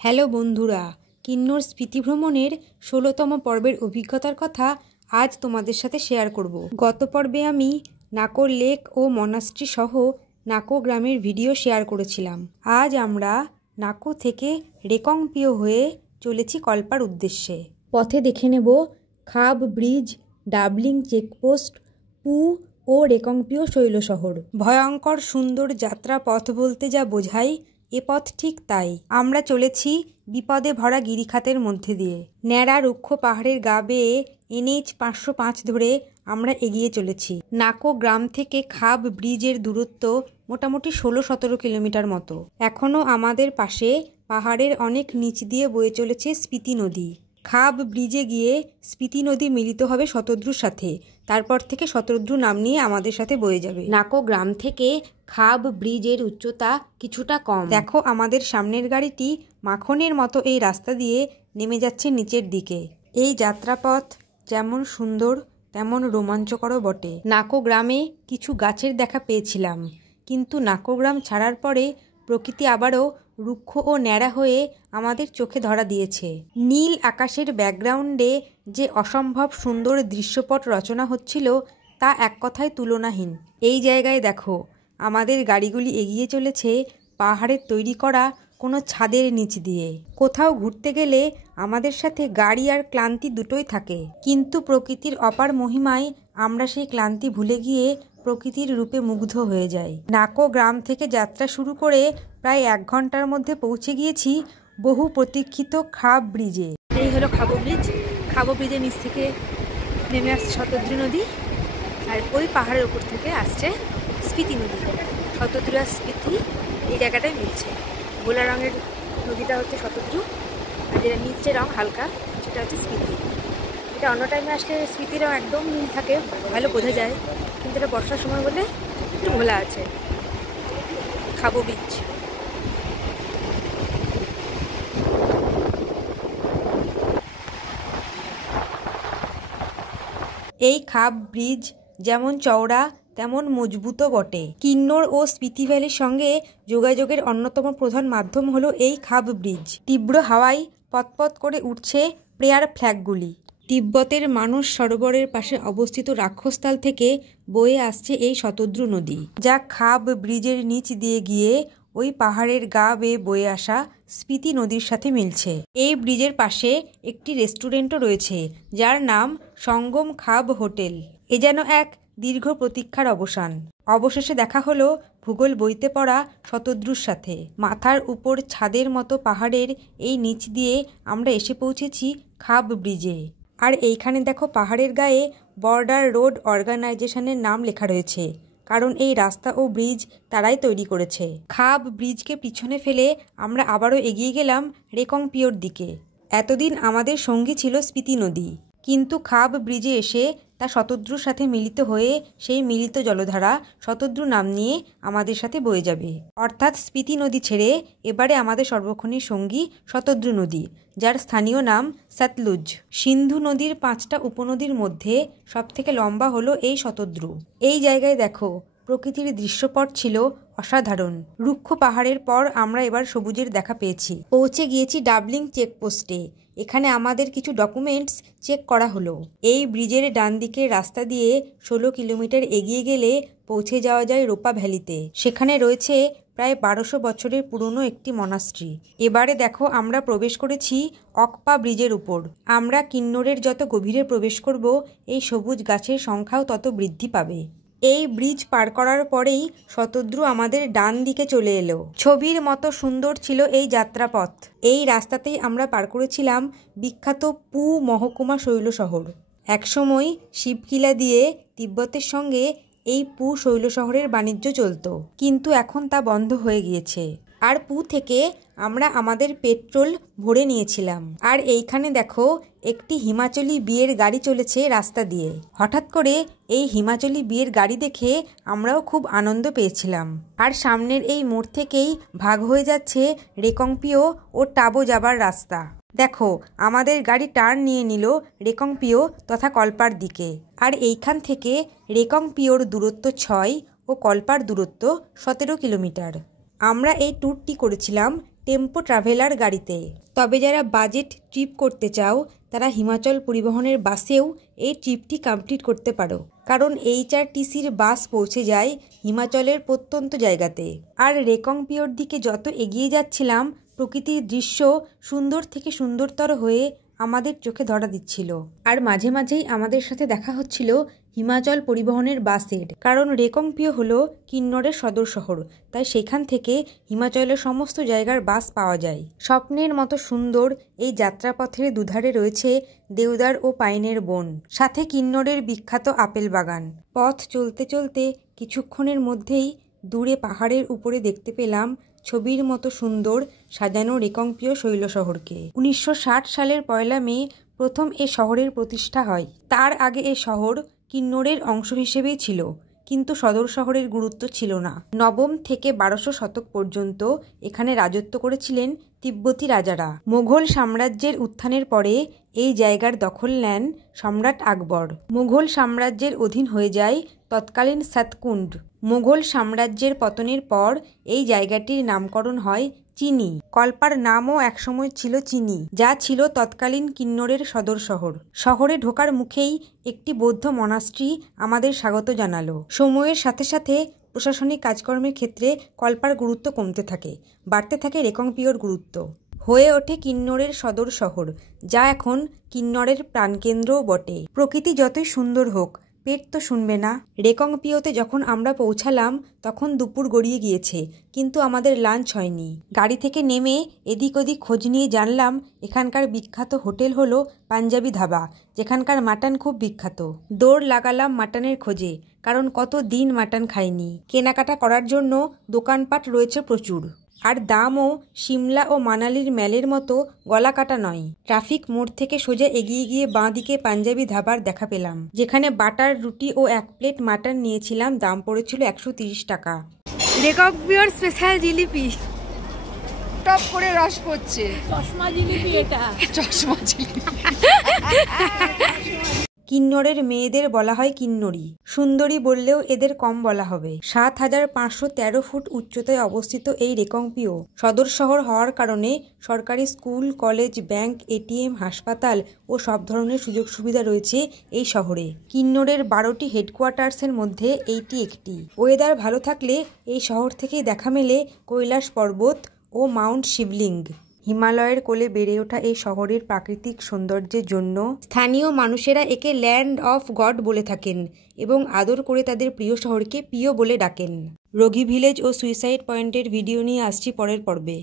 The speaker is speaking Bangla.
হ্যালো বন্ধুরা, কিন্নর স্মৃতি ভ্রমণের ১৬তম পর্বের অভিজ্ঞতার কথা আজ তোমাদের সাথে শেয়ার করব। গত পর্বে আমি নাকো লেক ও মনাস্ট্রি সহ নাকো গ্রামের ভিডিও শেয়ার করেছিলাম। আজ আমরা নাকো থেকে রেকংপিও হয়ে চলেছি কল্পার উদ্দেশ্যে। পথে দেখে নেব খাব ব্রিজ, ডাবলিং চেকপোস্ট, পু ও রেকংপিও শৈল শহর। ভয়ঙ্কর সুন্দর যাত্রা পথ বলতে যা বোঝায়, এ পথ ঠিক তাই। আমরা চলেছি বিপদে ভরা গিরিখাতের মধ্যে দিয়ে। ন্যাড়া রুক্ষ পাহাড়ের গা বেয়ে NH 505 ধরে আমরা এগিয়ে চলেছি। নাকো গ্রাম থেকে খাব ব্রিজের দূরত্ব মোটামুটি 16-17 কিলোমিটার মতো। এখনও আমাদের পাশে পাহাড়ের অনেক নিচ দিয়ে বয়ে চলেছে স্পিতি নদী। খাব ব্রিজে গিয়ে স্পিতি নদী মিলিত হবে শতদ্রুর সাথে। তারপর থেকে শতদ্রু নাম নিয়ে আমাদের সাথে বয়ে যাবে। নাকো গ্রাম থেকে খাব ব্রিজের উচ্চতা কিছুটা কম। দেখো, আমাদের সামনের গাড়িটি মাখনের মতো এই রাস্তা দিয়ে নেমে যাচ্ছে নিচের দিকে। এই যাত্রাপথ যেমন সুন্দর তেমন রোমাঞ্চকরও বটে। নাকো গ্রামে কিছু গাছের দেখা পেয়েছিলাম, কিন্তু নাকো গ্রাম ছাড়ার পরে প্রকৃতি আবারও রুক্ষ ও ন্যাড়া হয়ে আমাদের চোখে ধরা দিয়েছে। নীল আকাশের ব্যাকগ্রাউন্ডে যে অসম্ভব সুন্দর দৃশ্যপট রচনা হচ্ছিল তা এক কথায় তুলনাহীন। এই জায়গায় দেখো, আমাদের গাড়িগুলি এগিয়ে চলেছে পাহাড়ের তৈরি করা কোনো ছাদের নিচ দিয়ে। কোথাও ঘুরতে গেলে আমাদের সাথে গাড়ি আর ক্লান্তি দুটোই থাকে, কিন্তু প্রকৃতির অপার মহিমায় আমরা সেই ক্লান্তি ভুলে গিয়ে প্রকৃতির রূপে মুগ্ধ হয়ে যাই। নাকো গ্রাম থেকে যাত্রা শুরু করে প্রায় 1 ঘন্টার মধ্যে পৌঁছে গিয়েছি বহু প্রতীক্ষিত খাব ব্রিজে। এই হলো খাবো ব্রিজ। খাবো ব্রিজের নিচ থেকে নেমে আসছে শতদ্রু নদী, আর ওই পাহাড়ের উপর থেকে আসছে স্পিতি নদী। শতদ্রু আর স্পিতি এই জায়গাটায় মিলছে। গোলা রঙের নদীটা হচ্ছে শতদ্রু, আর যেটা নিচে রং হালকা সেটা হচ্ছে স্পিতি। এটা অন্য টাইমে আসলে স্পিতির রং একদম নীল থাকে, ভালো বোঝা যায়, কিন্তু এটা বর্ষার সময় বলে একটু ঘোলা আছে। খাবো ব্রিজ। এই খাব ব্রিজ যেমন চওড়া তেমন মজবুতও বটে। কিন্নর ও স্পিতি ভ্যালির সঙ্গে যোগাযোগের অন্যতম প্রধান মাধ্যম হলো এই খাব ব্রিজ। তীব্র হাওয়ায় পতপত করে উঠছে প্রেয়ার ফ্ল্যাগগুলি। তিব্বতের মানস সরোবরের পাশে অবস্থিত রাক্ষসতাল থেকে বয়ে আসছে এই শতদ্রু নদী, যা খাব ব্রিজের নিচ দিয়ে গিয়ে ওই পাহাড়ের গা বেয়ে বয়ে আসা স্পিতি নদীর সাথে মিলছে। এই ব্রিজের পাশে একটি রেস্টুরেন্টও রয়েছে, যার নাম সঙ্গম খাব হোটেল। এ যেন এক দীর্ঘ প্রতীক্ষার অবসান। অবশেষে দেখা হলো ভূগোল বইতে পড়া শতদ্রুর সাথে। মাথার উপর ছাদের মতো পাহাড়ের এই নিচ দিয়ে আমরা এসে পৌঁছেছি খাব ব্রিজে। আর এইখানে দেখো, পাহাড়ের গায়ে বর্ডার রোড অর্গানাইজেশনের নাম লেখা রয়েছে, কারণ এই রাস্তা ও ব্রিজ তারাই তৈরি করেছে। খাব ব্রিজকে পিছনে ফেলে আমরা আবারও এগিয়ে গেলাম রেকংপিওর দিকে। এতদিন আমাদের সঙ্গী ছিল স্পিতি নদী, কিন্তু খাব ব্রিজে এসে তা শতদ্রুর সাথে মিলিত হয়ে সেই মিলিত জলধারা শতদ্রু নাম নিয়ে আমাদের সাথে বয়ে যাবে। অর্থাৎ স্পিতি নদী ছেড়ে এবারে আমাদের সর্বক্ষণের সঙ্গী শতদ্রু নদী, যার স্থানীয় নাম সতলুজ। সিন্ধু নদীর 5টা উপনদীর মধ্যে সবথেকে লম্বা হলো এই শতদ্রু। এই জায়গায় দেখো, প্রকৃতির দৃশ্যপট ছিল অসাধারণ। রুক্ষ পাহাড়ের পর আমরা এবার সবুজের দেখা পেয়েছি। পৌঁছে গিয়েছি ডাবলিং চেকপোস্টে। এখানে আমাদের কিছু ডকুমেন্টস চেক করা হলো। এই ব্রিজের ডান দিকের রাস্তা দিয়ে 16 কিলোমিটার এগিয়ে গেলে পৌঁছে যাওয়া যায় রোপা ভ্যালিতে। সেখানে রয়েছে প্রায় 1200 বছরের পুরনো একটি মনাস্ট্রি। এবারে দেখো, আমরা প্রবেশ করেছি অকপা ব্রিজের উপর। আমরা কিন্নরের যত গভীরে প্রবেশ করব, এই সবুজ গাছের সংখ্যাও তত বৃদ্ধি পাবে। এই ব্রিজ পার করার পরেই শতদ্রু আমাদের ডান দিকে চলে এলো। ছবির মতো সুন্দর ছিল এই যাত্রাপথ। এই রাস্তাতেই আমরা পার করেছিলাম বিখ্যাত পু মহকুমা শৈল শহর। একসময় শিবকিলা দিয়ে তিব্বতের সঙ্গে এই পু শৈল শহরের বাণিজ্য চলত, কিন্তু এখন তা বন্ধ হয়ে গিয়েছে। আর পু থেকে আমরা আমাদের পেট্রোল ভরে নিয়েছিলাম। আর এইখানে দেখো, একটি হিমাচলি বিয়ের গাড়ি চলেছে রাস্তা দিয়ে। হঠাৎ করে এই হিমাচলি বিয়ের গাড়ি দেখে আমরাও খুব আনন্দ পেয়েছিলাম। আর সামনের এই মোড় থেকেই ভাগ হয়ে যাচ্ছে রেকংপিও ও টাবো যাবার রাস্তা। দেখো, আমাদের গাড়ি টার্ন নিয়ে নিল রেকংপিও তথা কল্পার দিকে। আর এইখান থেকে রেকংপিওর দূরত্ব 6 ও কল্পার দূরত্ব 17 কিলোমিটার। আমরা এই ট্যুরটি করেছিলাম টেম্পো ট্রাভেলার গাড়িতে। তবে যারা বাজেট ট্রিপ করতে চাও তারা হিমাচল পরিবহনের বাসেও এই ট্রিপটি কমপ্লিট করতে পারো, কারণ HRTCর বাস পৌঁছে যায় হিমাচলের প্রত্যন্ত জায়গাতে। আর রেকংপিওর দিকে যত এগিয়ে যাচ্ছিলাম প্রকৃতির দৃশ্য সুন্দর থেকে সুন্দরতর হয়ে আমাদের চোখে ধরা দিচ্ছিল। আর মাঝে মাঝেই আমাদের সাথে দেখা হচ্ছিল হিমাচল পরিবহনের বাসের, কারণ রেকংপিও হলো কিন্নরের সদর শহর, তাই সেখান থেকে হিমাচলের সমস্ত জায়গার বাস পাওয়া যায়। স্বপ্নের মতো সুন্দর এই যাত্রাপথের দুধারে রয়েছে দেওদার ও পাইনের বন, সাথে কিন্নরের বিখ্যাত আপেল বাগান। পথ চলতে চলতে কিছুক্ষণের মধ্যেই দূরে পাহাড়ের উপরে দেখতে পেলাম ছবির মতো সুন্দর সাজানো রেকংপিও শৈল শহরকে। 1960 সালের 1 মে প্রথম এ শহরের প্রতিষ্ঠা হয়। তার আগে এ শহর কিন্নরের অংশ হিসেবেই ছিল, কিন্তু সদর শহরের গুরুত্ব ছিল না। 9ম থেকে 1200 শতক পর্যন্ত এখানে রাজত্ব করেছিলেন তিব্বতী রাজারা। মুঘল সাম্রাজ্যের উত্থানের পরে এই জায়গার দখল নেন সম্রাট আকবর। মুঘল সাম্রাজ্যের অধীন হয়ে যায় তৎকালীন সাতকুন্ড। মুঘল সাম্রাজ্যের পতনের পর এই জায়গাটির নামকরণ হয় চিনি। কল্পার নামও একসময় ছিল চিনি, যা ছিল তৎকালীন কিন্নরের সদর শহর। শহরে ঢোকার মুখেই একটি বৌদ্ধ মনাস্ট্রি আমাদের স্বাগত জানালো। সময়ের সাথে সাথে প্রশাসনিক কাজকর্মের ক্ষেত্রে কল্পার গুরুত্ব কমতে থাকে, বাড়তে থাকে রেকংপিওর গুরুত্ব। হয়ে ওঠে কিন্নরের সদর শহর, যা এখন কিন্নরের প্রাণকেন্দ্রও বটে। প্রকৃতি যতই সুন্দর হোক, পেট তো শুনবে না। রেকংপিওতে যখন আমরা পৌঁছালাম তখন দুপুর গড়িয়ে গিয়েছে, কিন্তু আমাদের লাঞ্চ হয়নি। গাড়ি থেকে নেমে এদিক ওদিক খোঁজ নিয়ে জানলাম এখানকার বিখ্যাত হোটেল হলো পাঞ্জাবি ধাবা, যেখানকার মাটন খুব বিখ্যাত। দৌড় লাগালাম মাটনের খোঁজে, কারণ কত দিন মাটন খাইনি। কেনাকাটা করার জন্য দোকানপাট রয়েছে প্রচুর, আর দামও সিমলা ও মানালির ম্যালের মতো গলা কাটা নয়। ট্রাফিক মোড় থেকে সোজা এগিয়ে গিয়ে বাঁ দিকে পাঞ্জাবি ধাবার দেখা পেলাম, যেখানে বাটার রুটি ও 1 প্লেট মাটন নিয়েছিলাম। দাম পড়েছিল 130 টাকা। রেকংপিওর স্পেশাল জিলিপি, টপ করে রস পড়ছে। চশমা জিলিপি এটা, চশমা জিলিপি। কিন্নরের মেয়েদের বলা হয় কিন্নরী। সুন্দরী বললেও এদের কম বলা হবে। 7513 ফুট উচ্চতায় অবস্থিত এই রেকংপিও সদর শহর হওয়ার কারণে সরকারি স্কুল, কলেজ, ব্যাংক, ATM, হাসপাতাল ও সব ধরনের সুযোগ সুবিধা রয়েছে এই শহরে। কিন্নরের 12টি হেডকোয়ার্টার্সের মধ্যে এইটি একটি। ওয়েদার ভালো থাকলে এই শহর থেকেই দেখা মেলে কৈলাস পর্বত ও মাউন্ট শিবলিঙ্গ। হিমালয়ের কোলে বেড়ে ওঠা এই শহরের প্রাকৃতিক সৌন্দর্যের জন্য স্থানীয় মানুষেরা একে ল্যান্ড অফ গড বলে থাকেন এবং আদর করে তাদের প্রিয় শহরকে পিও বলে ডাকেন। রোগী ভিলেজ ও সুইসাইড পয়েন্টের ভিডিও নিয়ে আসছি পরের পর্বে।